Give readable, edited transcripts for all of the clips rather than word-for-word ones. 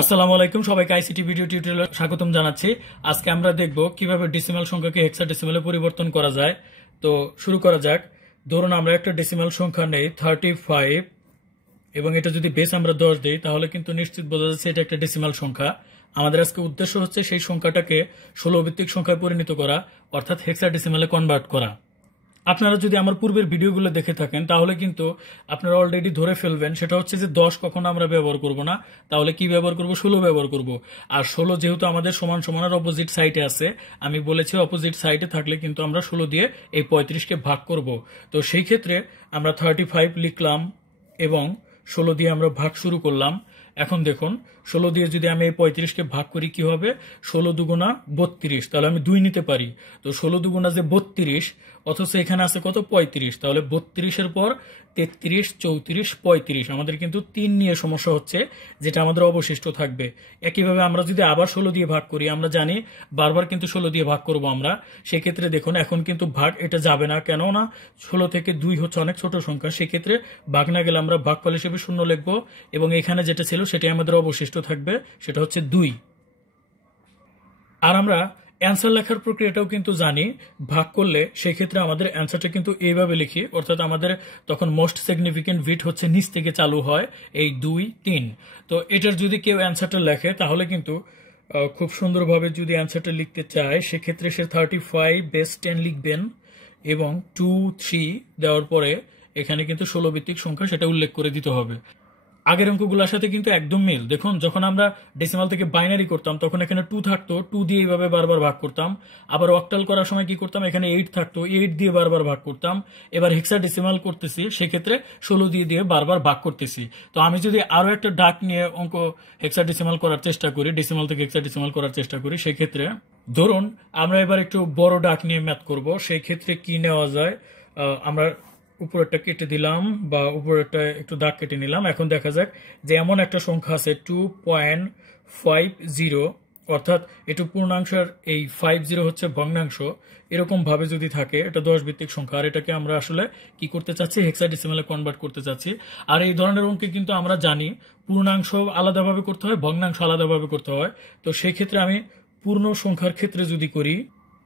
আসসালামু আলাইকুম, সবাইকে আইসিটি ভিডিও টিউটোরিয়ালে স্বাগতম জানাচ্ছি। আজকে আমরা দেখব কিভাবে ডেসিমাল সংখ্যাকে হেক্সাডেসিমালে পরিবর্তন করা যায়। তো শুরু করা যাক। ধরুন আমরা একটা ডেসিমাল সংখ্যা নেই 35 এবং এটা যদি বেস আমরা 10 দেই তাহলে কিন্তু নিশ্চিত বোঝা যাচ্ছে এটা একটা ডেসিমাল সংখ্যা। আমাদের আজকে উদ্দেশ্য হচ্ছে সেই সংখ্যাটাকে 16 ভিত্তিক সংখ্যায় পরিণত করা, অর্থাৎ হেক্সাডেসিমালে কনভার্ট করা। আপনারা যদি আমার পূর্বের ভিডিওগুলো দেখে থাকেন তাহলে কিন্তু আপনারা অলরেডি ধরে ফেলবেন, সেটা হচ্ছে যে 10 কখনো আমরা ব্যবহার করব না, তাহলে কি ব্যবহার করব, 16 ব্যবহার করব। আর 16 যেহেতু আমাদের সমান সমানের অপোজিট সাইডে আছে, আমি বলেছি অপোজিট সাইডে থাকলে কিন্তু আমরা 16 দিয়ে এই 35কে ভাগ করব। তো সেই ক্ষেত্রে আমরা 35 লিখলাম এবং 16 দিয়ে আমরা ভাগ শুরু করলাম। এখন দেখুন 16 দিয়ে যদি আমি এই 35কে ভাগ করি কি হবে, 16 দুগুণা 32, তাহলে আমি 2 নিতে পারি। তো 16 দুগুণা যে 32, অথচ এখানে আছে কত, 35, তাহলে 32-এর পর 33, 34, 35, আমাদের কিন্তু 3 নিয়ে সমস্যা হচ্ছে, যেটা আমাদের অবশিষ্ট থাকবে। একইভাবে আমরা যদি আবার 16 দিয়ে ভাগ করি, আমরা জানি বারবার কিন্তু 16 দিয়ে ভাগ করব আমরা, সেক্ষেত্রে দেখুন এখন কিন্তু ভাগ এটা যাবে না, কেন না 16 থেকে 2 হচ্ছে অনেক ছোট সংখ্যা, সেক্ষেত্রে ভাগ না গেলে আমরা ভাগফল হিসেবে 0 লিখবো এবং এখানে যেটা ছিল সেটাই আমাদের অবশিষ্ট থাকবে, সেটা হচ্ছে 2। আর আমরা অ্যান্সার লেখার প্রক্রিয়াটাও কিন্তু জানি, ভাগ করলে সেই ক্ষেত্রে আমাদের অ্যান্সারটা কিন্তু এইভাবে লিখি, অর্থাৎ আমাদের তখন মোস্ট সিগনিফিকেন্ট বিট হচ্ছে নিচ থেকে চালু হয়, এই 2, 3। তো এটার যদি কেউ অ্যান্সারটা লেখে তাহলে কিন্তু খুব সুন্দরভাবে যদি অ্যান্সারটা লিখতে চায় সেক্ষেত্রে সে 35 বেস 10 লিখবেন এবং 2, 3 দেওয়ার পরে এখানে কিন্তু 16 ভিত্তিক সংখ্যা সেটা উল্লেখ করে দিতে হবে। আগের অঙ্কগুলোর সাথে কিন্তু একদম মিল। দেখুন যখন আমরা ডেসিমাল থেকে বাইনারি করতাম তখন এখানে 2 থাকতো, 2 দিয়ে এইভাবে বারবার ভাগ করতাম। আবার অক্টাল করার সময় কি করতাম, এখানে 8 থাকতো, 8 দিয়ে বারবার ভাগ করতাম। এবার হেক্সাডেসিমাল করতেছি, সেক্ষেত্রে 16 দিয়ে দিয়ে বারবার ভাগ করতেছি। তো আমি যদি আরো একটা ডাক নিয়ে অঙ্ক হেক্সাডেসিমাল করার চেষ্টা করি, ডেসিমাল থেকে হেক্সাডেসিমাল করার চেষ্টা করি, সেক্ষেত্রে ধরুন আমরা এবার একটু বড় ডাক নিয়ে ম্যাথ করব। সেই ক্ষেত্রে কি নেওয়া যায়, আমরা উপরেরটা কেটে দিলাম বা উপরেরটা একটু দাগ কেটে নিলাম। এখন দেখা যাক যে এমন একটা সংখ্যা আছে 2.50, অর্থাৎ এটা পূর্ণাংশের এই 50 হচ্ছে ভগ্নাংশ, এরকম ভাবে যদি থাকে এটা 10 ভিত্তিক সংখ্যা, আর এটাকে আমরা আসলে কি করতে চাচ্ছি, হেক্সাডেসিমালে কনভার্ট করতে চাচ্ছি। আর এই ধরনের অঙ্কে কিন্তু আমরা জানি পূর্ণাংশ আলাদাভাবে করতে হয়, ভগ্নাংশ আলাদাভাবে করতে হয়। তো সেই ক্ষেত্রে আমি পূর্ণ সংখ্যার ক্ষেত্রে যদি করি,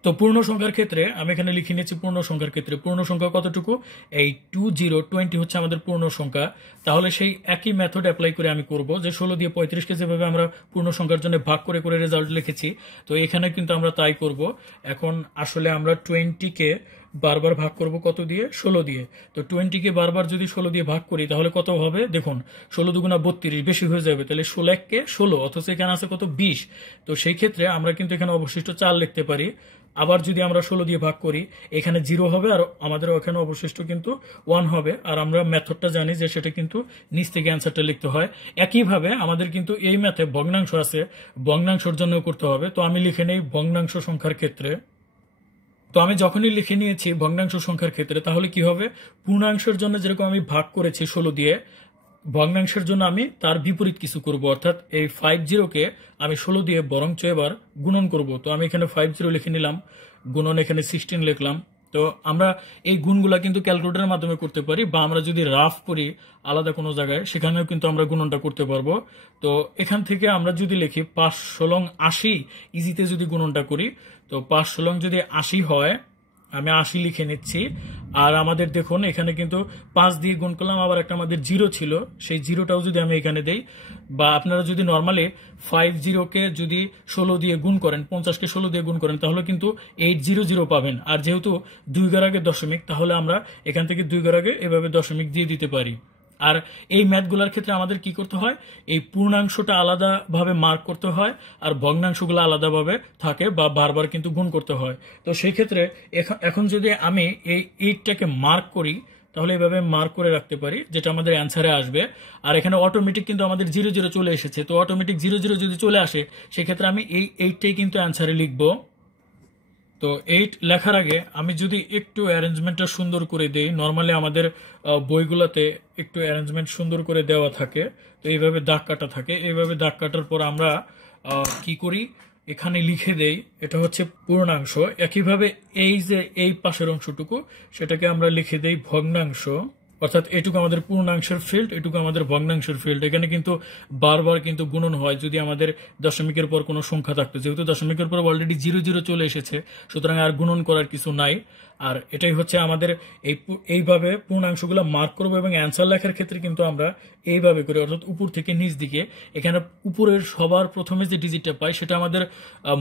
তো পূর্ণ সংখ্যার ক্ষেত্রে আমি এখানে লিখে নিয়েছি পূর্ণ সংখ্যার ক্ষেত্রে পূর্ণ সংখ্যা কতটুকু, এই 20 হচ্ছে আমাদের পূর্ণ সংখ্যা। তাহলে সেই একই মেথড অ্যাপ্লাই করে আমি করব, যে 16 দিয়ে 35কে যেভাবে আমরা পূর্ণ সংখ্যার জন্য ভাগ করে করে রেজাল্ট লিখেছি, তো এখানে কিন্তু আমরা তাই করব। এখন আসলে আমরা 20কে বারবার ভাগ করব কত দিয়ে, 16 দিয়ে। তো 20কে বারবার যদি 16 দিয়ে ভাগ করি তাহলে কত হবে, দেখুন 16 দুগুণা 32, বেশি হয়ে যাবে, তাহলে 16 16, অথচ এখানে আছে কত, 20। তো সেই ক্ষেত্রে আমরা কিন্তু এখানে অবশিষ্ট 4 লিখতে পারি। আবার যদি আমরা 16 দিয়ে ভাগ করি, এখানে 0 হবে আর আমাদের ওখানে অবশিষ্ট কিন্তু 1 হবে। আর আমরা মেথডটা জানি যে সেটা কিন্তু নিচ থেকে অ্যান্সারটা লিখতে হয়। একইভাবে আমাদের কিন্তু এই ম্যাথে ভগ্নাংশ আছে, ভগ্নাংশের জন্য করতে হবে। তো আমি লিখে নেই ভগ্নাংশ সংখ্যার ক্ষেত্রে। তো আমি যখনই লিখে নিয়েছি ভগ্নাংশ সংখ্যার ক্ষেত্রে, তাহলে কি হবে, পূর্ণাংশের জন্য যেরকম আমি ভাগ করেছি 16 দিয়ে, ভগ্নাংশের জন্য আমি তার বিপরীত কিছু করব, অর্থাৎ এই 50কে আমি 16 দিয়ে বরঞ্চ এবার গুণন করব। তো আমি এখানে 50 লিখে নিলাম, গুণন এখানে 16 লিখলাম। তো আমরা এই গুণগুলা কিন্তু ক্যালকুলেটরের মাধ্যমে করতে পারি, বা আমরা যদি রাফ করি আলাদা কোনো জায়গায় সেখানেও কিন্তু আমরা গুণনটা করতে পারবো। তো এখান থেকে আমরা যদি লিখি 5 16 80, ইজিতে যদি গুণনটা করি, তো 5 16 যদি 80 হয়, আমি 80 লিখে নিচ্ছি। আর আমাদের দেখুন এখানে কিন্তু 5 দিয়ে গুণ করলাম, আবার একটা আমাদের 0 ছিল, সেই 0টাও যদি আমি এখানে দেই, বা আপনারা যদি নর্মালি 50কে যদি 16 দিয়ে গুণ করেন, 50কে 16 দিয়ে গুণ করেন, তাহলে কিন্তু 800 পাবেন। আর যেহেতু 2 ঘর আগে দশমিক, তাহলে আমরা এখান থেকে 2 ঘর আগে এভাবে দশমিক দিয়ে দিতে পারি। আর এই ম্যাথগুলোর ক্ষেত্রে আমাদের কি করতে হয়, এই পূর্ণাংশটা আলাদাভাবে মার্ক করতে হয় আর ভগ্নাংশগুলো আলাদাভাবে থাকে, বা বারবার কিন্তু গুণ করতে হয়। তো সেই ক্ষেত্রে এখন যদি আমি এই 8টাকে মার্ক করি, তাহলে এইভাবে মার্ক করে রাখতে পারি, যেটা আমাদের অ্যান্সারে আসবে। আর এখানে অটোমেটিক কিন্তু আমাদের 00 চলে এসেছে। তো অটোমেটিক 00 যদি চলে আসে, সেক্ষেত্রে আমি এই 8টাই কিন্তু অ্যান্সারে লিখবো। তো 8 লেখার আগে আমি যদি একটু অ্যারেঞ্জমেন্টটা সুন্দর করে দেই, নর্মালি আমাদের বইগুলোতে একটু অ্যারেঞ্জমেন্ট সুন্দর করে দেওয়া থাকে, তো এইভাবে দাগ কাটা থাকে। এইভাবে দাগ কাটার পর আমরা কি করি, এখানে লিখে দেই এটা হচ্ছে পূর্ণাংশ। একইভাবে এই যে এই পাশের অংশটুকু, সেটাকে আমরা লিখে দেই ভগ্নাংশ। অর্থাৎ এটুকু আমাদের পূর্ণাংশের ফিল্ড, এটুকু আমাদের ভগ্নাংশের ফিল্ড। এখানে কিন্তু বারবার কিন্তু গুণন হয় যদি আমাদের দশমিকের পর কোনো সংখ্যা থাকতো। যেহেতু দশমিকের পর অলরেডি 00 চলে এসেছে, সুতরাং আর গুণন করার কিছু নাই। আর এটাই হচ্ছে আমাদের এইভাবে পূর্ণাংশগুলো মার্ক করবো, এবং অ্যান্সার লেখার ক্ষেত্রে কিন্তু আমরা এইভাবে করি, অর্থাৎ উপর থেকে নিচ দিকে। এখানে উপরের সবার প্রথমে যে ডিজিটটা পাই সেটা আমাদের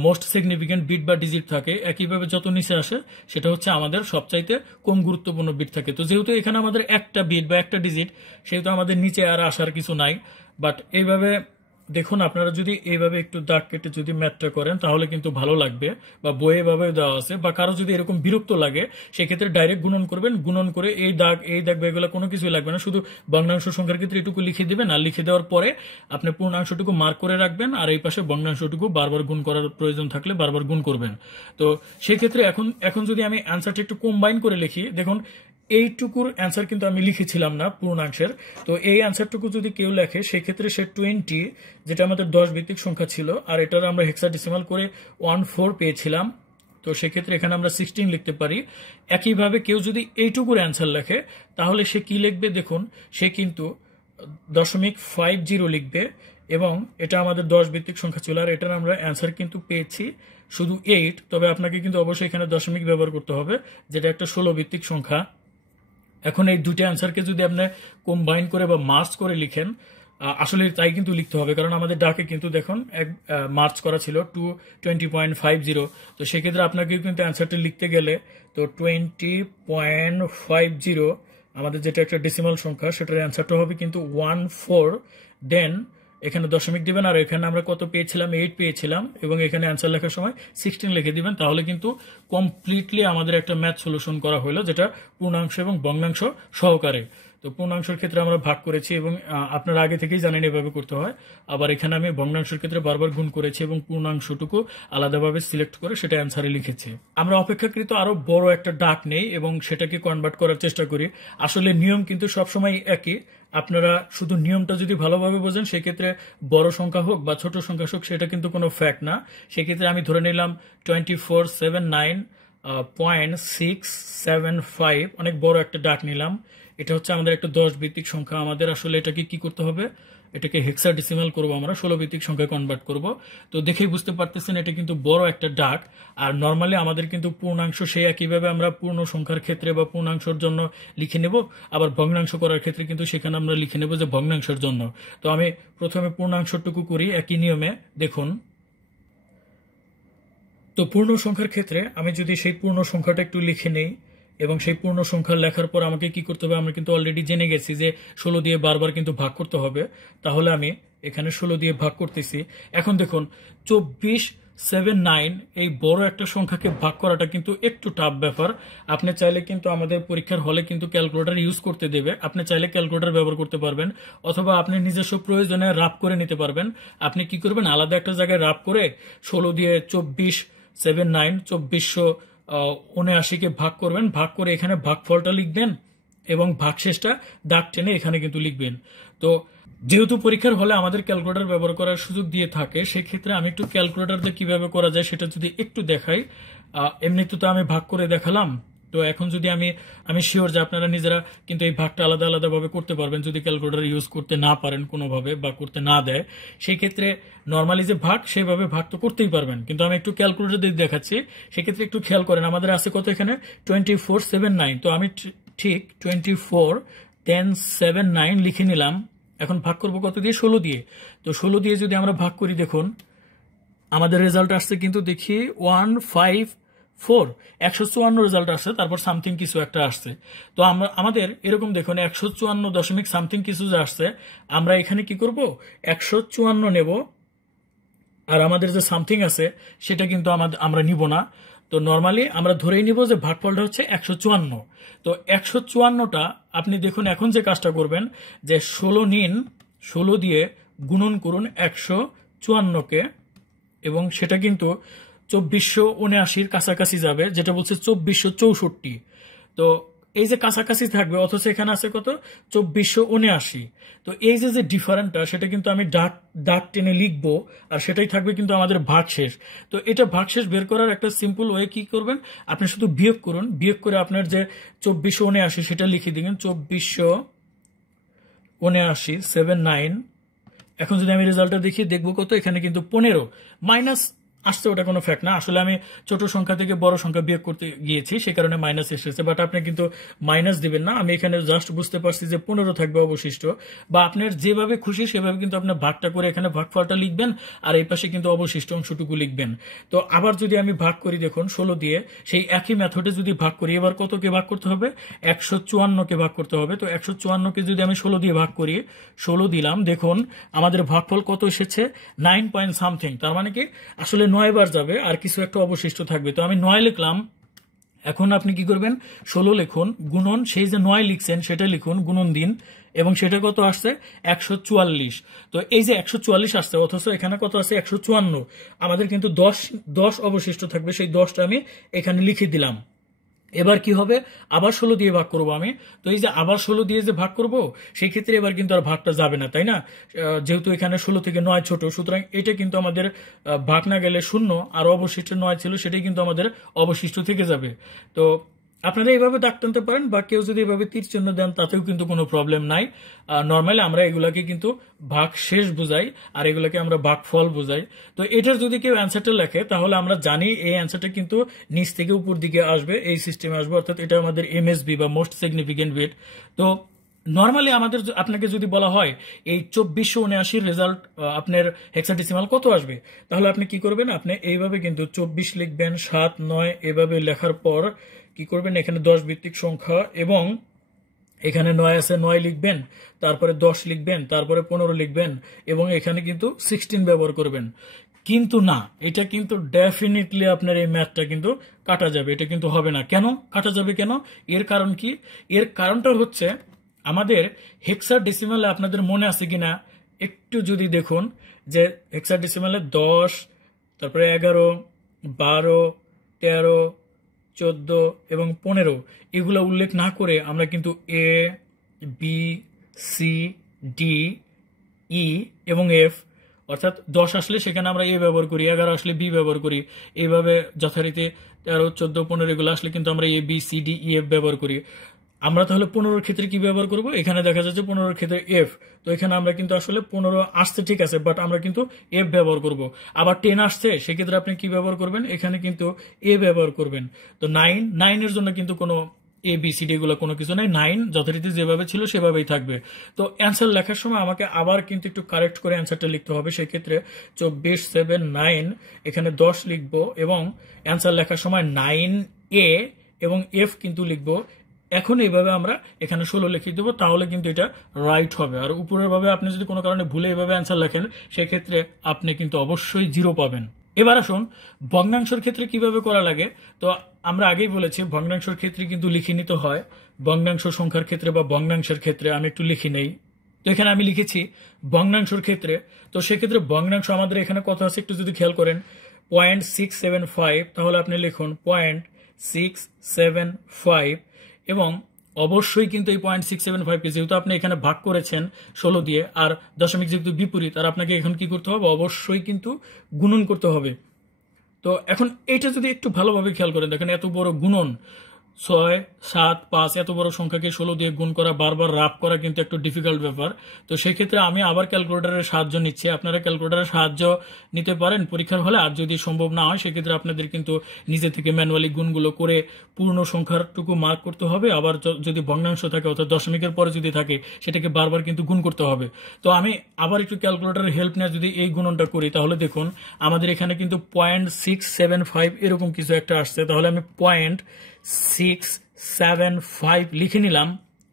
মোস্ট সিগনিফিকেন্ট বিট বা ডিজিট থাকে, একইভাবে যত নিচে আসে সেটা হচ্ছে আমাদের সবচাইতে কম গুরুত্বপূর্ণ বিট থাকে। তো যেহেতু এখানে আমাদের একটা বিট বা একটা ডিজিট, সেহেতু আমাদের নিচে আর আসার কিছু নাই। বাট এইভাবে দেখুন, আপনারা যদি এইভাবে একটু দাগ কেটে যদি ম্যাথটা করেন তাহলে কিন্তু ভালো লাগবে, বা বইয়ে ভাবে দেওয়া আছে। বা কারো যদি এরকম বিরক্ত লাগে সেক্ষেত্রে ডাইরেক্ট গুণন করবেন, গুণন করে এই দাগ বা এগুলো কোনো কিছুই লাগবে না, শুধু ভগ্নাংশ সংখ্যার ক্ষেত্রে এটুকু লিখে দিবেন। আর লিখে দেওয়ার পরে আপনি পূর্ণাংশটুকু মার্ক করে রাখবেন, আর এই পাশে ভগ্নাংশটুকু বারবার গুণ করার প্রয়োজন থাকলে বারবার গুণ করবেন। তো সেক্ষেত্রে এখন যদি আমি অ্যান্সারটা একটু কম্বাইন করে লিখি, দেখুন এইটুকুর অ্যান্সার কিন্তু আমি লিখেছিলাম না পূর্ণাংশের। তো এই অ্যান্সারটুকু যদি কেউ লেখে সেক্ষেত্রে সে 20, যেটা আমাদের 10 ভিত্তিক সংখ্যা ছিল, আর এটার আমরা হেক্সাডেসিমাল করে 14 পেয়েছিলাম। তো সেক্ষেত্রে এখানে আমরা 16 লিখতে পারি। একইভাবে কেউ যদি এইটুকুর অ্যান্সার লেখে তাহলে সে কি লিখবে, দেখুন সে কিন্তু 0.50 লিখবে, এবং এটা আমাদের 10 ভিত্তিক সংখ্যা ছিল, আর এটার আমরা অ্যান্সার কিন্তু পেয়েছি শুধু 8। তবে আপনাকে কিন্তু অবশ্যই এখানে দশমিক ব্যবহার করতে হবে, যেটা একটা 16 ভিত্তিক সংখ্যা। এখন এই দুটো অ্যান্সারকে যদি আপনি কম্বাইন করে বা মার্চ করে লিখেন, আসলে তাই কিন্তু লিখতে হবে, কারণ আমাদের ডাকে কিন্তু দেখুন মার্চ করা ছিল 20.50। তো সেক্ষেত্রে আপনাকে কিন্তু অ্যান্সারটা লিখতে গেলে তো 20.50 আমাদের যেটা একটা ডেসিমাল সংখ্যা, সেটার অ্যান্সারটা হবে কিন্তু 14। দেন এখানে দশমিক দিবেন, আর এখানে আমরা কত পেয়েছিলাম, 8 পেয়েছিলাম, এবং এখানে অ্যান্সার লেখার সময় 16 লিখে দিবেন। তাহলে কিন্তু কমপ্লিটলি আমাদের একটা ম্যাথ সলিউশন করা হলো, যেটা পূর্ণাংশ এবং ভগ্নাংশ সহকারে। তো পূর্ণাংশের ক্ষেত্রে আমরা ভাগ করেছি, এবং আপনারা আগে থেকেই জানেন এভাবে করতে হয়। আবার এখানে আমি ভগ্নাংশের ক্ষেত্রে বারবার গুণ করেছি, এবং পূর্ণাংশটুকু আলাদাভাবে সিলেক্ট করে সেটা অ্যান্সারে লিখেছি। আমরা অপেক্ষাকৃত আরো বড় একটা ডাক নেই এবং সেটাকে কনভার্ট করার চেষ্টা করি। আসলে নিয়ম কিন্তু সবসময় একই। আপনারা শুধু নিয়মটা যদি ভালোভাবে বোঝেন, সেক্ষেত্রে বড় সংখ্যা হোক বা ছোট সংখ্যা হোক সেটা কিন্তু কোনো ফ্যাক্ট না। সেক্ষেত্রে আমি ধরে নিলাম 2479.675, অনেক বড় একটা ডাক নিলাম। এটা হচ্ছে আমাদের একটা 10 ভিত্তিক সংখ্যা। আমাদের আসলে এটাকে কি করতে হবে, এটাকে হেক্সাডেসিমাল করব, আমরা 16 ভিত্তিক সংখ্যায় কনভার্ট করব। তো দেখেই বুঝতে পারতেছেন এটা কিন্তু বড় একটা ডাক। আর নর্মালি আমাদের কিন্তু পূর্ণাংশ সেই একইভাবে আমরা পূর্ণ সংখ্যার ক্ষেত্রে বা পূর্ণাংশের জন্য লিখে নেব, আবার ভগ্নাংশ করার ক্ষেত্রে কিন্তু সেখানে আমরা লিখে নেব যে ভগ্নাংশের জন্য। তো আমি প্রথমে পূর্ণাংশটুকু করি একই নিয়মে। দেখুন, তো পূর্ণ সংখ্যার ক্ষেত্রে আমি যদি সেই পূর্ণ সংখ্যাটা একটু লিখে নেই, এবং সেই পূর্ণ সংখ্যা লেখার পর আমাকে কি করতে হবে, আমরা কিন্তু অলরেডি জেনে গেছি যে 16 দিয়ে বারবার কিন্তু ভাগ করতে হবে। তাহলে আমি এখানে 16 দিয়ে ভাগ করতেছি। এখন দেখুন 2479, এই বড় একটা সংখ্যাকে ভাগ করাটা কিন্তু একটু টাফ ব্যাপার। আপনি চাইলে কিন্তু আমাদের পরীক্ষার হলে কিন্তু ক্যালকুলেটর ইউজ করতে দেবে, আপনি চাইলে ক্যালকুলেটর ব্যবহার করতে পারবেন, অথবা আপনি নিজস্ব প্রয়োজনে রাফ করে নিতে পারবেন। আপনি কি করবেন, আলাদা একটা জায়গায় রাফ করে 16 দিয়ে 2479 ভাগ করবেন, ভাগ করে এখানে ভাগফলটা লিখবেন, এবং ভাগশেষটা দাগ টেনে এখানে কিন্তু লিখবেন। তো যেহেতু পরীক্ষার হলে আমাদের ক্যালকুলেটর ব্যবহার করার সুযোগ দিয়ে থাকে, সেক্ষেত্রে আমি একটু ক্যালকুলেটর দিয়ে কিভাবে করা যায় সেটা যদি একটু দেখাই। এমনিতে তো আমি ভাগ করে দেখালাম। তো এখন যদি আমি শিওর যে আপনারা নিজেরা কিন্তু এই ভাগটা আলাদা আলাদাভাবে করতে পারবেন, যদি ক্যালকুলেটর ইউজ করতে না পারেন কোনোভাবে বা করতে না দেয়, সেই ক্ষেত্রে নর্মালি যে ভাগ সেইভাবে ভাগ তো করতেই পারবেন, কিন্তু আমি একটু ক্যালকুলেটর দিয়ে দেখাচ্ছি। সেক্ষেত্রে একটু খেয়াল করেন, আমাদের আছে কত এখানে 2479। তো আমি ঠিক 24 লিখে নিলাম। এখন ভাগ করবো কত দিয়ে, 16 দিয়ে। তো 16 দিয়ে যদি আমরা ভাগ করি, দেখুন আমাদের রেজাল্ট আসছে কিন্তু দেখি 154, 154 রেজাল্ট আসছে, তারপর সামথিং কিছু একটা আসছে। তো আমাদের এরকম দেখুন 154 দশমিক সামথিং কিছু যে আসছে, আমরা এখানে কি করব, 154 নেব, আর আমাদের যে সামথিং আছে সেটা কিন্তু আমরা নিব না। তো নর্মালি আমরা ধরেই নিব যে ভাগফলটা হচ্ছে 154। তো 154টা আপনি দেখুন এখন যে কাজটা করবেন, যে 16 নিন, 16 দিয়ে গুণন করুন 154কে, এবং সেটা কিন্তু 2479 কাছাকাছি যাবে, যেটা বলছে 2464। তো এই যে কাছাকাছি থাকবে, অথচ এখানে আছে কত 2479। তো এই যে ডিফারেন্টটা সেটা কিন্তু আমি দাগ টেনে লিখবো, আর সেটাই থাকবে কিন্তু আমাদের ভাগশেষ। তো এটা ভাগশেষ বের করার একটা সিম্পল ওয়ে কি করবেন, আপনি শুধু বিয়োগ করুন, বিয়োগ করে আপনার যে 2479 সেটা লিখে দিবেন 2479 এখন যদি আমি রেজাল্টটা দেখি দেখবো কত, এখানে কিন্তু 15 মাইনাস আসছে, ওটা কোনো ফ্যাক্ট না, আসলে আমি ছোট সংখ্যা থেকে বড় সংখ্যা বিয়োগ করতে গিয়েছি, সে কারণে মাইনাস এসেছে। বাট আপনি কিন্তু মাইনাস দিবেন না, আমি এখানে জাস্ট বুঝতে পারছি যে 15 থাকবে অবশিষ্ট, বা আপনার যেভাবে খুশি সেভাবে কিন্তু আপনার ভাগটা করে এখানে ভাগফলটা লিখবেন, আর এই পাশে কিন্তু অবশিষ্ট অংশটুকু লিখবেন। তো আবার যদি আমি ভাগ করি, দেখুন 16 দিয়ে সেই একই মেথডে যদি ভাগ করি, এবার কতকে ভাগ করতে হবে, 154কে ভাগ করতে হবে। তো 154কে যদি আমি 16 দিয়ে ভাগ করি, 16 দিলাম, দেখুন আমাদের ভাগফল কত এসেছে, 9 পয়েন্ট সামথিং। তার মানে কি আসলে 9 বার যাবে আর কিছু একটা অবশিষ্ট থাকবে। তো আমি 9 লিখলাম। এখন আপনি কি করবেন, 16 লিখুন, গুণন সেই যে 9 লিখছেন সেটা লিখুন, গুণন দিন, এবং সেটা কত আসছে 144। তো এই যে 144 আসছে, অথচ এখানে কত আছে 154, আমাদের কিন্তু 10 অবশিষ্ট থাকবে, সেই 10টা আমি এখানে লিখে দিলাম। এবার কি হবে, আবার 16 দিয়ে ভাগ করব আমি। তো এই যে আবার 16 দিয়ে যে ভাগ করব, সেই ক্ষেত্রে এবার কিন্তু আর ভাগটা যাবে না, তাই না, যেহেতু এখানে 16 থেকে 9 ছোট, সুতরাং এটা কিন্তু আমাদের ভাগ না গেলে 0, আর অবশিষ্ট 9 ছিল, সেটাই কিন্তু আমাদের অবশিষ্ট থেকে যাবে। তো আপনারা এইভাবে দাগ টানতে পারেন, বা কেউ যদি এভাবে তীর চিহ্ন দেন তাতেও কিন্তু কোনো প্রবলেম নাই। নর্মালি আমরা এগুলাকে কিন্তু ভাগ শেষ বোঝাই, আর এগুলাকে আমরা ভাগ ফল বোঝাই। তো এটার যদি কেউ অ্যান্সারটা লেখে, তাহলে আমরা জানি এই অ্যান্সারটা কিন্তু নিচ থেকে উপর দিকে আসবে, এই সিস্টেমে আসবে, অর্থাৎ এটা আমাদের এমএসবি বা মোস্ট সিগনিফিকেন্ট বিট। তো নর্মালি আপনাকে যদি বলা হয় এই 2479 রেজাল্ট আপনার হেক্সাডেসিমাল কত আসবে, তাহলে আপনি কি করবেন, আপনি এইভাবে কিন্তু 24 লিখবেন, 7 9 এভাবে লেখার পর কি করবেন, এখানে 10 ভিত্তিক সংখ্যা, এবং এখানে 9 আছে 9 লিখবেন, তারপরে 10 লিখবেন, তারপরে 15 লিখবেন, এবং এখানে কিন্তু 16 ব্যবহার করবেন। কিন্তু না, এটা কিন্তু ডেফিনেটলি আপনার এই ম্যাথটা কিন্তু কাটা যাবে, এটা কিন্তু হবে না। কেন কাটা যাবে, কেন, এর কারণ কি, এর কারণটা হচ্ছে আমাদের হেক্সাডেসিমালে আপনাদের মনে আছে কিনা একটু যদি দেখুন, যে হেক্সাডেসিমালে 10, তারপরে 11, 12, 13, 14 এবং 15 এগুলো উল্লেখ না করে আমরা কিন্তু এ, বি, সি, ডি, ই এবং এফ, অর্থাৎ 10 আসলে সেখানে আমরা এ ব্যবহার করি, 11 আসলে বি ব্যবহার করি, এইভাবে যথারীতি 13, 14, 15 এগুলো আসলে কিন্তু আমরা এ, বি, সি, ডি, ই, এফ ব্যবহার করি। আমরা তাহলে 15 ক্ষেত্রে কি ব্যবহার করব, এখানে দেখা যাচ্ছে 15 ক্ষেত্রে এফ। তো এখানে আমরা কিন্তু আসলে 15 আসছে ঠিক আছে, বাট আমরা কিন্তু এফ ব্যবহার করব। আবার 10 আসছে, সেক্ষেত্রে আপনি কি ব্যবহার করবেন, এখানে কিন্তু এ ব্যবহার করবেন। তো 9 এর জন্য কিন্তু কোনো এ বি সি ডি এগুলো কোনো কিছু নাই, 9 যথারীতি যেভাবে ছিল সেভাবেই থাকবে। তো অ্যান্সার লেখার সময় আমাকে আবার কিন্তু একটু কারেক্ট করে অ্যান্সারটা লিখতে হবে, সেক্ষেত্রে 24 7 9 এখানে 10 লিখবো, এবং অ্যান্সার লেখার সময় 9 এ এবং এফ কিন্তু লিখবো। এখন এইভাবে আমরা এখানে 16 লিখে দেবো, তাহলে কিন্তু এটা রাইট হবে। আর উপরের ভাবে আপনি যদি কোনো কারণে ভুলে এভাবে অ্যান্সার লেখেন, সেক্ষেত্রে আপনি কিন্তু অবশ্যই 0 পাবেন। এবার আসুন ভগ্নাংশের ক্ষেত্রে কিভাবে করা লাগে। তো আমরা আগেই বলেছি ভগ্নাংশের ক্ষেত্রে কিন্তু লিখে নিতে হয়, ভগ্নাংশ সংখ্যার ক্ষেত্রে বা ভগ্নাংশের ক্ষেত্রে আমি একটু লিখে নেই। তো এখানে আমি লিখেছি ভগ্নাংশের ক্ষেত্রে। তো সেক্ষেত্রে ভগ্নাংশ আমাদের এখানে কত আছে একটু যদি খেয়াল করেন, 0.675, তাহলে আপনি লিখুন 0.675, এবং অবশ্যই কিন্তু এই 0.675 যেহেতু আপনি এখানে ভাগ করেছেন 16 দিয়ে, আর দশমিক যেহেতু বিপরীত, আর আপনাকে এখন কি করতে হবে, অবশ্যই কিন্তু গুণন করতে হবে। তো এখন এটা যদি একটু ভালোভাবে খেয়াল করেন, দেখেন এত বড় গুণন, 6 7 5 এত বড় সংখ্যাকে 16 দিয়ে গুণ করা, বারবার রাফ করা কিন্তু একটু ডিফিকাল্ট ব্যাপার। তো সেই ক্ষেত্রে আমি আবার ক্যালকুলেটরের সাহায্য নিচ্ছি, আপনারা ক্যালকুলেটরের সাহায্য নিতে পারেন পরীক্ষার হলে, আর যদি সম্ভব না হয় সেক্ষেত্রে আপনাদের কিন্তু নিজে থেকে ম্যানুয়ালি গুণগুলো করে পূর্ণ সংখ্যারটুকু মার্ক করতে হবে। আবার যদি ভগ্নাংশ থাকে অর্থাৎ দশমিকের পরে যদি থাকে, সেটাকে বারবার কিন্তু গুণ করতে হবে। তো আমি আবার একটু ক্যালকুলেটরের হেল্প নিয়ে যদি এই গুণনটা করি, তাহলে দেখুন আমাদের এখানে কিন্তু 0.675 এরকম কিছু একটা আসছে। তাহলে আমি 0.675 লিখে নিলাম,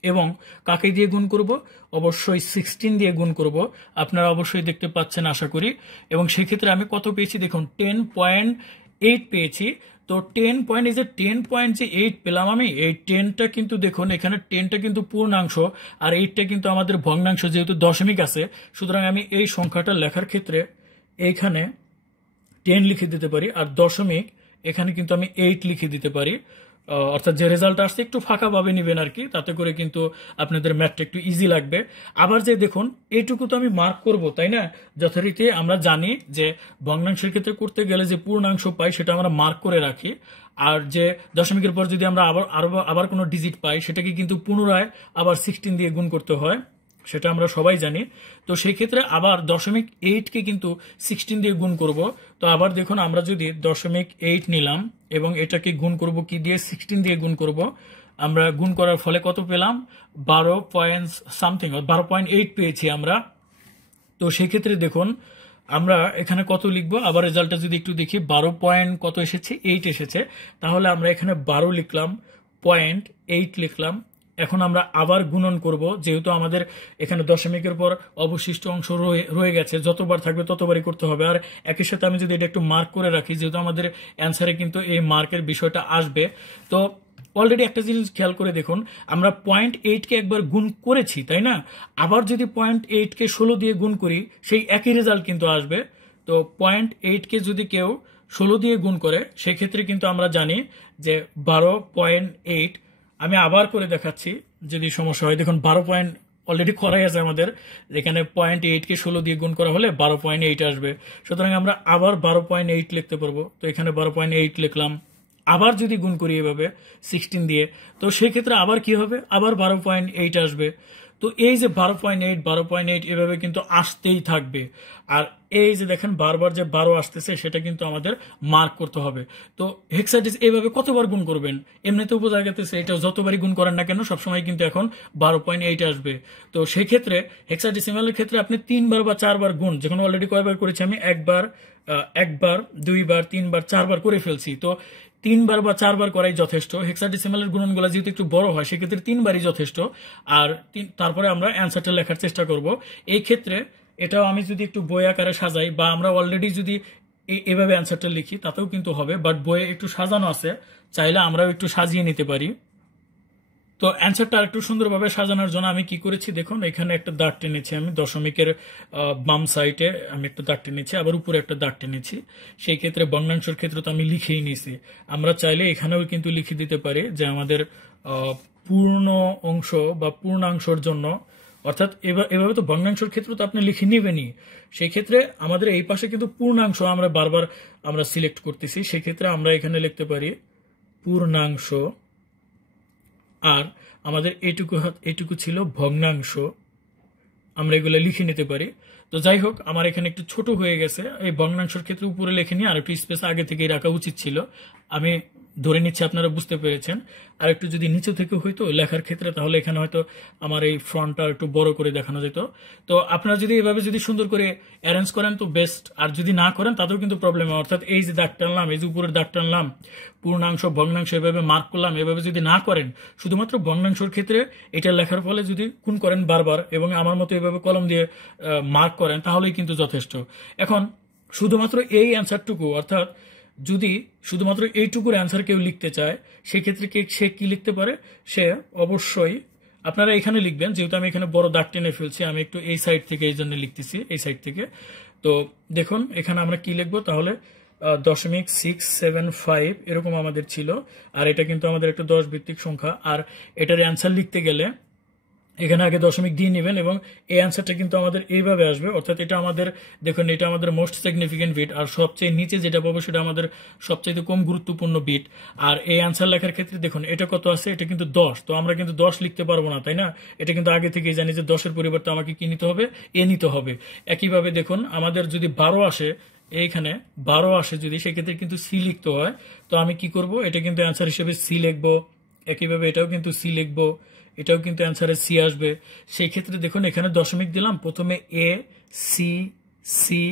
এবং কাকে দিয়ে গুণ করব, অবশ্যই 16 দিয়ে গুণ করব। আপনারা অবশ্যই দেখতে পাচ্ছেন আশা করি। এবং সেক্ষেত্রে আমি কত পেয়েছি দেখুন, 10.8 পেয়েছি। তো 10.8 পেলাম আমি, এই 10টা কিন্তু দেখুন এখানে 10টা কিন্তু পূর্ণাংশ, আর 8টা কিন্তু আমাদের ভগ্নাংশ, যেহেতু দশমিক আছে, সুতরাং আমি এই সংখ্যাটা লেখার ক্ষেত্রে এইখানে 10 লিখে দিতে পারি, আর দশমিক এখানে কিন্তু আমি 8 লিখে দিতে পারি। অর্থাৎ যে রেজাল্ট আসছে একটু ফাঁকাভাবে নেবেন আর কি, তাতে করে কিন্তু আপনাদের ম্যাথটা একটু ইজি লাগবে। আবার যে দেখুন এইটুকু তো আমি মার্ক করব, তাই না? যথারীতি আমরা জানি যে ভগ্নাংশের ক্ষেত্রে করতে গেলে যে পূর্ণাংশ পাই সেটা আমরা মার্ক করে রাখি, আর যে দশমিকের পর যদি আমরা আবার কোনো ডিজিট পাই সেটাকে কিন্তু পুনরায় আবার 16 দিয়ে গুণ করতে হয়, সেটা আমরা সবাই জানি। তো সেই ক্ষেত্রে আবার 0.8কে কিন্তু 16 দিয়ে গুণ করব। তো আবার দেখুন আমরা যদি 0.8 নিলাম এবং এটাকে গুণ করব কি দিয়ে, 16 দিয়ে গুণ করব, আমরা গুণ করার ফলে কত পেলাম, 12 পয়েন্ট সামথিং, 12.8 পেয়েছি আমরা। তো সেই ক্ষেত্রে দেখুন আমরা এখানে কত লিখবো, আবার রেজাল্টটা যদি একটু দেখি, 12 পয়েন্ট কত এসেছে, 8 এসেছে। তাহলে আমরা এখানে 12 লিখলাম, 0.8 লিখলাম। এখন আমরা আবার গুণন করব, যেহেতু আমাদের এখানে দশমিকের পর অবশিষ্ট অংশ রয়ে গেছে, যতবার থাকবে ততবারই করতে হবে। আর একই সাথে আমি যদি এটা একটু মার্ক করে রাখি, যেহেতু আমাদের অ্যান্সারে কিন্তু এই মার্কের বিষয়টা আসবে। তো অলরেডি একটা জিনিস খেয়াল করে দেখুন, আমরা 0.8কে একবার গুণ করেছি, তাই না? আবার যদি 0.8কে 16 দিয়ে গুণ করি, সেই একই রেজাল্ট কিন্তু আসবে। তো 0.8কে যদি কেউ 16 দিয়ে গুণ করে, সেক্ষেত্রে কিন্তু আমরা জানি যে 12.8। আমি আবার করে দেখাচ্ছি যদি সমস্যা হয়। দেখুন 12 পয়েন্ট অলরেডি করাই আছে আমাদের, এখানে 0.8কে 16 দিয়ে গুণ করা হলে 12.8 আসবে। সুতরাং আমরা আবার 12.8 লিখতে পারবো। তো এখানে 12.8 লিখলাম। আবার যদি গুণ করি এভাবে 16 দিয়ে, তো সেই ক্ষেত্রে আবার কি হবে, আবার 12.8 আসবে। তো এই যে 12.8 এভাবে কিন্তু আসতেই থাকবে। আর এই যে দেখেন বারবার যে 12 আসতেছে সেটা কিন্তু আমাদের মার্ক করতে হবে। তো হেক্সাডেসিমাল এইভাবে কতবার গুণ করবেন, এমনিতেও বোঝা গেছে এটা যতবারই গুণ করেন না কেন সবসময় কিন্তু এখন 12.8 আসবে। তো সেই ক্ষেত্রে হেক্সাডেসিমালের ক্ষেত্রে আপনি 3বার বা 4বার গুণ, যখন অলরেডি কয়বার করেছি আমি, একবার 2বার 3বার 4বার করে ফেলছি। তো 3বার বা 4বার করাই যথেষ্ট। হেক্সাডেসিমালের গুণনগুলো যেহেতু একটু বড় হয় সেক্ষেত্রে 3বারই যথেষ্ট। আর তারপরে আমরা অ্যান্সারটা লেখার চেষ্টা করব। এই ক্ষেত্রে এটাও আমি যদি একটু বই আকারে সাজাই, বা আমরা অলরেডি যদি এভাবে অ্যান্সারটা লিখি তাতেও কিন্তু হবে, বাট বইয়ে একটু সাজানো আছে, চাইলে আমরাও একটু সাজিয়ে নিতে পারি। তো অ্যান্সারটা একটু সুন্দরভাবে সাজানোর জন্য আমি কি করেছি দেখুন, এখানে একটা দাগ টেনেছি আমি, দশমিকের বাম সাইডে আমি একটা দাগ টেনেছি, আবার উপরে একটা দাগ টেনেছি। সেই ক্ষেত্রে ভগ্নাংশের ক্ষেত্রে তো আমি লিখেই নিছি। আমরা চাইলে এখানেও কিন্তু লিখে দিতে পারি যে আমাদের পূর্ণ অংশ বা পূর্ণাংশের জন্য, অর্থাৎ এভাবে তো ভগ্নাংশের ক্ষেত্রে তো আপনি লিখে নেবেনই। সেই ক্ষেত্রে আমাদের এই পাশে কিন্তু পূর্ণাংশ আমরা বারবার আমরা সিলেক্ট করতেছি, সেক্ষেত্রে আমরা এখানে লিখতে পারি পূর্ণাংশ, আর আমাদের এটুকু ছিল ভগ্নাংশ, আমরা এগুলো লিখে নিতে পারি। তো যাই হোক, আমার এখানে একটু ছোট হয়ে গেছে, এই ভগ্নাংশের ক্ষেত্রে উপরে লিখে নিয়ে আর একটু স্পেস আগে থেকেই রাখা উচিত ছিল। আমি ধরে নিচ্ছি আপনারা বুঝতে পেরেছেন। আর একটু যদি নিচে থেকে হইতো লেখার ক্ষেত্রে, তাহলে এখানে হয়তো আমার এই ফ্রন্টটা একটু বড় করে দেখানো যেত। তো আপনারা যদি এভাবে যদি সুন্দর করে অ্যারেঞ্জ করেন তো বেস্ট, আর যদি না করেন তাতেও কিন্তু প্রবলেম হয়। অর্থাৎ এই যে দাগ টানলাম, এই যে উপরের দাগ টানলাম, পূর্ণাংশ ভগ্নাংশ এভাবে মার্ক করলাম, এভাবে যদি না করেন, শুধুমাত্র ভগ্নাংশের ক্ষেত্রে এটা লেখার ফলে যদি গুণ করেন বারবার এবং আমার মতো এভাবে কলম দিয়ে মার্ক করেন, তাহলেই কিন্তু যথেষ্ট। এখন শুধুমাত্র এই অ্যান্সারটুকু, অর্থাৎ যদি শুধুমাত্র এইটুকুর অ্যান্সার কেউ লিখতে চায়, সেক্ষেত্রে সে কি লিখতে পারে, সে অবশ্যই আপনারা এখানে লিখবেন, যেহেতু আমি এখানে বড় দাগ টেনে ফেলছি, আমি একটু এই সাইড থেকে এই জন্য লিখতেছি, এই সাইড থেকে। তো দেখুন এখানে আমরা কি লিখবো, তাহলে 0.675 এরকম আমাদের ছিল, আর এটা কিন্তু আমাদের একটা 10 ভিত্তিক সংখ্যা। আর এটার অ্যান্সার লিখতে গেলে এখানে আগে দশমিক দিয়ে নেবেন এবং এই অ্যান্সারটা কিন্তু আমাদের এইভাবে আসবে। অর্থাৎ এটা আমাদের দেখুন, এটা আমাদের মোস্ট সিগনিফিকেন্ট বিট, আর সবচেয়ে নিচে যেটা পাবো সেটা আমাদের সবচেয়ে কম গুরুত্বপূর্ণ বিট। আর এই অ্যান্সার লেখার ক্ষেত্রে দেখুন এটা কত আছে, এটা কিন্তু 10। তো আমরা কিন্তু 10 লিখতে পারবো না, তাই না? এটা কিন্তু আগে থেকেই জানি যে 10-এর পরিবর্তে আমাকে কি নিতে হবে, এ নিতে হবে। একইভাবে দেখুন আমাদের যদি 12 আসে, এইখানে 12 আসে যদি, সেক্ষেত্রে কিন্তু সি লিখতে হয়। তো আমি কি করব, এটা কিন্তু অ্যান্সার হিসেবে সি লিখবো। একইভাবে এটাও কিন্তু সি লিখবো, এটাও কিন্তু অ্যান্সারে সি আসবে। সেই ক্ষেত্রে দেখুন এখানে দশমিক দিলাম, প্রথমে এ, সি, সি,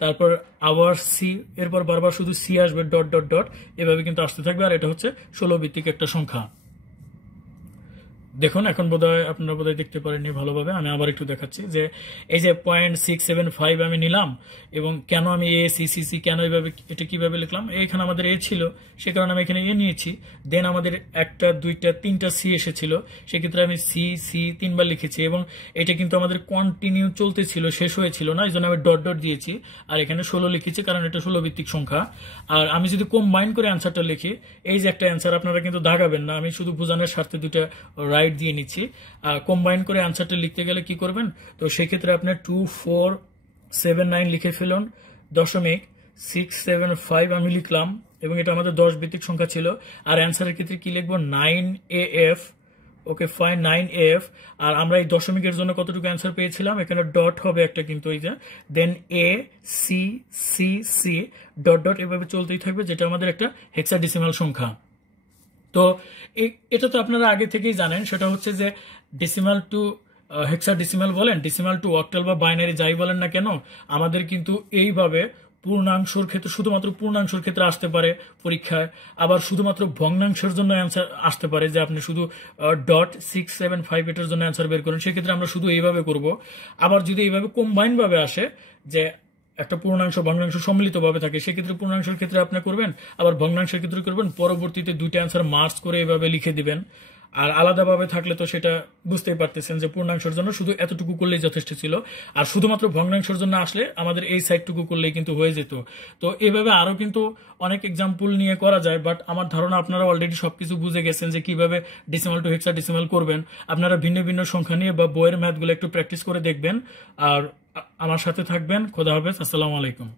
তারপর আবার সি, এরপর বারবার শুধু সি আসবে, ডট ডট ডট, এভাবে কিন্তু আসতে থাকবে। আর এটা হচ্ছে 16 ভিত্তিক একটা সংখ্যা। দেখুন এখন বোধহয় আপনারা বোধহয় দেখতে পারেননি ভালোভাবে, আমি আবার একটু দেখাচ্ছি যে এই যে 0.675 আমি নিলাম, এবং কেন আমি এ সি সি সি কেন এইভাবে এটা কিভাবে লিখলাম, এখানে আমাদের এ ছিল সে কারণে আমি এখানে এ নিয়েছি, দেন আমাদের একটা দুইটা তিনটা সি এসেছিল, সেক্ষেত্রে আমি সি সি তিনবার লিখেছি, এবং এটা কিন্তু আমাদের কন্টিনিউ চলতেছিল, শেষ হয়েছিল না, এই জন্য আমি ডট ডট দিয়েছি, আর এখানে 16 লিখেছি কারণ এটা 16 ভিত্তিক সংখ্যা। আর আমি যদি কম্বাইন করে অ্যান্সারটা লিখি, এই যে একটা অ্যান্সার, আপনারা কিন্তু দাগাবেন না, আমি শুধু বোঝানোর স্বার্থে দুটো রাইট দিয়ে নিচ্ছি। কম্বাইন করে অ্যান্সারটা লিখতে গেলে কি করবেন, তো সেক্ষেত্রে আপনার 2479 লিখে ফেলুন, 0.675 আমি লিখলাম, এবং এটা আমাদের 10 ভিত্তিক সংখ্যা ছিল। আর অ্যান্সারের ক্ষেত্রে কি লিখবো, 9AF, ওকে ফাইন 9AF। আর আমরা এই দশমিকের জন্য কতটুকু অ্যান্সার পেয়েছিলাম, এখানে ডট হবে একটা কিন্তু, এই যে then A C C C dot dot এভাবে চলতেই থাকবে, যেটা আমাদের একটা হেক্সাডেসিমাল সংখ্যা। তো এটা তো আপনারা আগে থেকেই জানেন, সেটা হচ্ছে যে ডেসিমাল টু হেক্সাডেসিমাল বলেন, ডেসিমাল টু অক্টাল বা বাইনারি যাই বলেন না কেন, আমাদের কিন্তু এইভাবে পূর্ণাংশের ক্ষেত্রে, শুধুমাত্র পূর্ণাংশের ক্ষেত্রে আসতে পারে পরীক্ষায়, আবার শুধুমাত্র ভগ্নাংশের জন্য অ্যান্সার আসতে পারে, যে আপনি শুধু .675 এটার জন্য অ্যান্সার বের করেন, সেক্ষেত্রে আমরা শুধু এইভাবে করব। আবার যদি এইভাবে কম্বাইন ভাবে আসে, যে একটা পূর্ণাংশ ভগ্নাংশ সম্মিলিত ভাবে থাকে, সেক্ষেত্রে পূর্ণাংশের ক্ষেত্রে আপনি করবেন, আবার ভগ্নাংশের ক্ষেত্রে করবেন, পরবর্তীতে দুইটা অ্যান্সার মার্চ করে এভাবে লিখে দিবেন। আর আলাদাভাবে থাকলে তো সেটা বুঝতেই পারতেছেন যে পূর্ণাংশের জন্য শুধু এতটুকু করলেই যথেষ্ট ছিল, আর শুধুমাত্র ভগ্নাংশের জন্য আসলে আমাদের এই সাইডটুকু করলেই কিন্তু হয়ে যেত। তো এইভাবে আরো কিন্তু অনেক এক্সাম্পল নিয়ে করা যায়, বাট আমার ধারণা আপনারা অলরেডি সবকিছু বুঝে গেছেন যে কিভাবে ডেসিমাল টু হেক্সাডেসিমাল করবেন। আপনারা ভিন্ন ভিন্ন সংখ্যা নিয়ে বা বইয়ের ম্যাথগুলো একটু প্র্যাকটিস করে দেখবেন, আর আমার সাথে থাকবেন। খোদা হাফেজ, আসসালামু আলাইকুম।